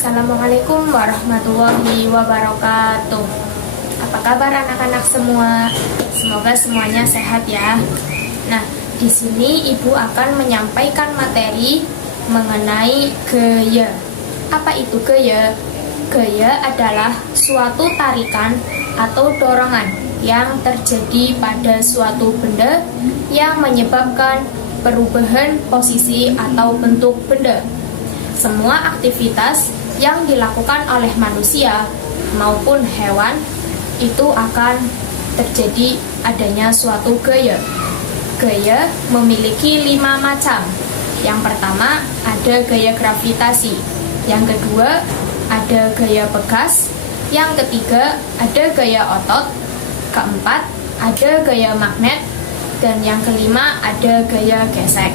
Assalamualaikum warahmatullahi wabarakatuh. Apa kabar anak-anak semua? Semoga semuanya sehat ya. Nah, di sini Ibu akan menyampaikan materi mengenai gaya. Apa itu gaya? Gaya adalah suatu tarikan atau dorongan yang terjadi pada suatu benda yang menyebabkan perubahan posisi atau bentuk benda. Semua aktivitas yang dilakukan oleh manusia maupun hewan itu akan terjadi adanya suatu gaya. Gaya memiliki 5 macam. Yang pertama ada gaya gravitasi, yang kedua ada gaya pegas, yang ketiga ada gaya otot, keempat ada gaya magnet, dan yang kelima ada gaya gesek.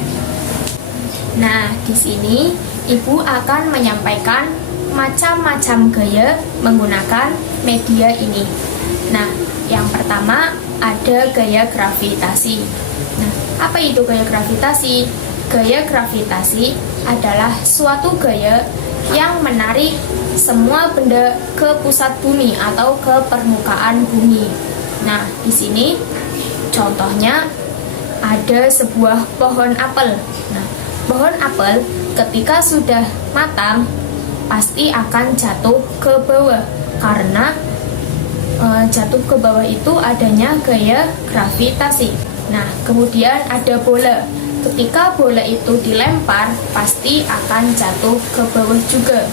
Nah, di sini Ibu akan menyampaikan macam-macam gaya menggunakan media ini. Nah, yang pertama ada gaya gravitasi. Nah, apa itu gaya gravitasi? Gaya gravitasi adalah suatu gaya yang menarik semua benda ke pusat bumi atau ke permukaan bumi. Nah, di sini contohnya ada sebuah pohon apel. Nah, pohon apel ketika sudah matang pasti akan jatuh ke bawah karena jatuh ke bawah itu adanya gaya gravitasi. Nah, kemudian ada bola. Ketika bola itu dilempar pasti akan jatuh ke bawah juga.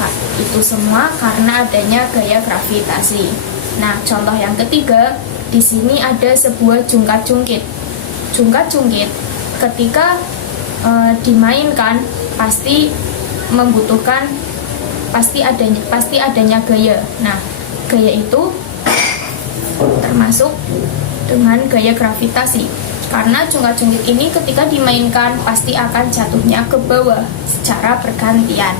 Nah, itu semua karena adanya gaya gravitasi. Nah, contoh yang ketiga, di sini ada sebuah jungkat-jungkit. Jungkat-jungkit ketika dimainkan pasti membutuhkan pasti adanya gaya. Nah, gaya itu termasuk dengan gaya gravitasi karena jungkat-jungkit ini ketika dimainkan pasti akan jatuhnya ke bawah secara bergantian.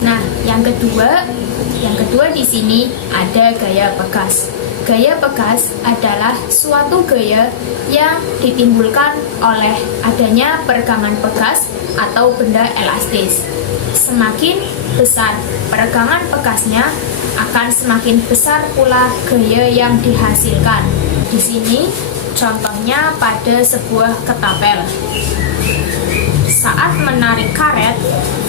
Nah, yang kedua di sini ada gaya pegas. Gaya pegas adalah suatu gaya yang ditimbulkan oleh adanya peregangan pegas atau benda elastis. Semakin besar peregangan pegasnya, akan semakin besar pula gaya yang dihasilkan. Di sini contohnya pada sebuah ketapel. Saat menarik karet,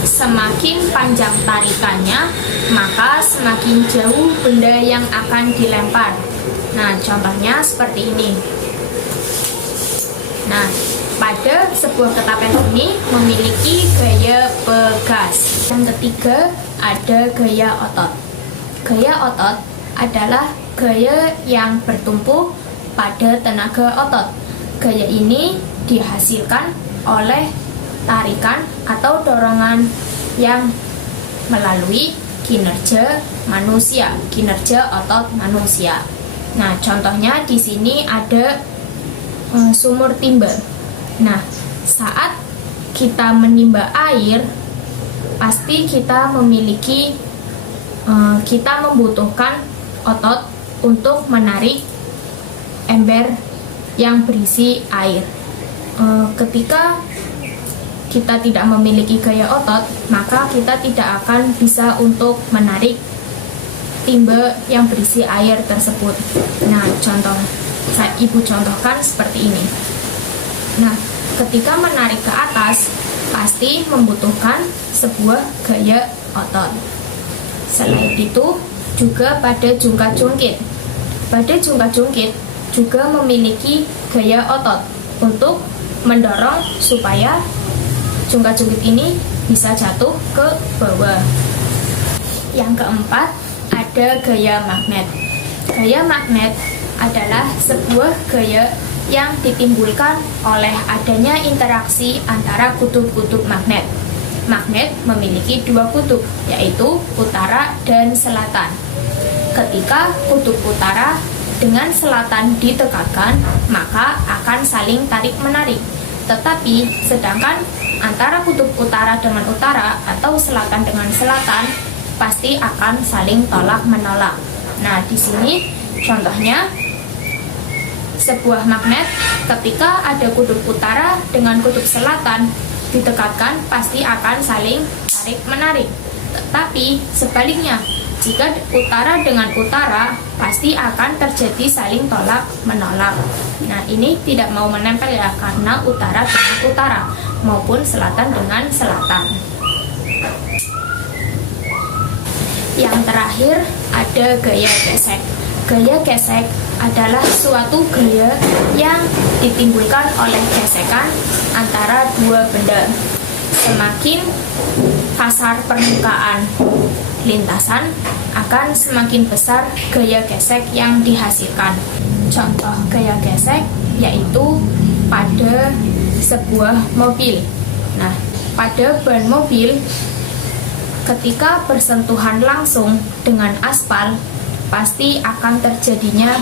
semakin panjang tarikannya, maka semakin jauh benda yang akan dilempar. Nah, contohnya seperti ini. Nah, pada sebuah ketapel ini memiliki gaya pegas. Yang ketiga ada gaya otot. Gaya otot adalah gaya yang bertumpu pada tenaga otot. Gaya ini dihasilkan oleh tarikan atau dorongan yang melalui kinerja manusia, kinerja otot manusia. Nah, contohnya di sini ada sumur timba. Nah, saat kita menimba air, pasti kita membutuhkan otot untuk menarik ember yang berisi air. Ketika kita tidak memiliki gaya otot, maka kita tidak akan bisa untuk menarik timba yang berisi air tersebut. Nah, Ibu contohkan seperti ini. Nah, ketika menarik ke atas, pasti membutuhkan sebuah gaya otot. Selain itu, juga pada jungkat-jungkit. Pada jungkat-jungkit juga memiliki gaya otot untuk mendorong supaya jungkat-jungkit ini bisa jatuh ke bawah. Yang keempat, ada gaya magnet. Gaya magnet adalah sebuah gaya yang ditimbulkan oleh adanya interaksi antara kutub-kutub magnet. Magnet memiliki 2 kutub, yaitu utara dan selatan. Ketika kutub utara dengan selatan ditekatkan, maka akan saling tarik-menarik. Tetapi sedangkan antara kutub utara dengan utara atau selatan dengan selatan pasti akan saling tolak-menolak. Nah, di sini contohnya sebuah magnet ketika ada kutub utara dengan kutub selatan ditekatkan pasti akan saling tarik-menarik. Tetapi sebaliknya, jika utara dengan utara, pasti akan terjadi saling tolak menolak. Nah, ini tidak mau menempel ya, karena utara dengan utara maupun selatan dengan selatan. Yang terakhir ada gaya gesek. Gaya gesek adalah suatu gaya yang ditimbulkan oleh gesekan antara dua benda. Semakin kasar permukaan lintasan, akan semakin besar gaya gesek yang dihasilkan. Contoh gaya gesek yaitu pada sebuah mobil. Nah, pada ban mobil, ketika bersentuhan langsung dengan aspal, pasti akan terjadinya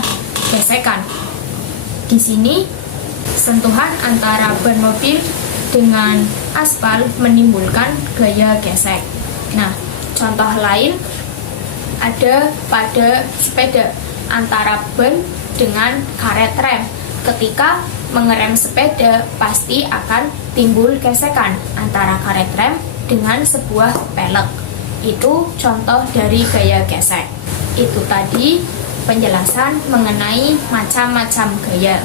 gesekan. Di sini, sentuhan antara ban mobil dengan aspal menimbulkan gaya gesek. Nah, contoh lain ada pada sepeda antara ban dengan karet rem. Ketika mengerem sepeda, pasti akan timbul gesekan antara karet rem dengan sebuah pelek. Itu contoh dari gaya gesek. Itu tadi penjelasan mengenai macam-macam gaya.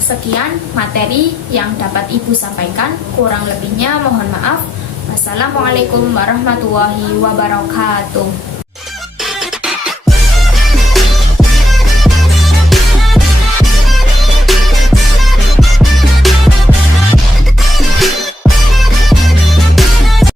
Sekian materi yang dapat Ibu sampaikan, kurang lebihnya mohon maaf. Wassalamualaikum warahmatullahi wabarakatuh.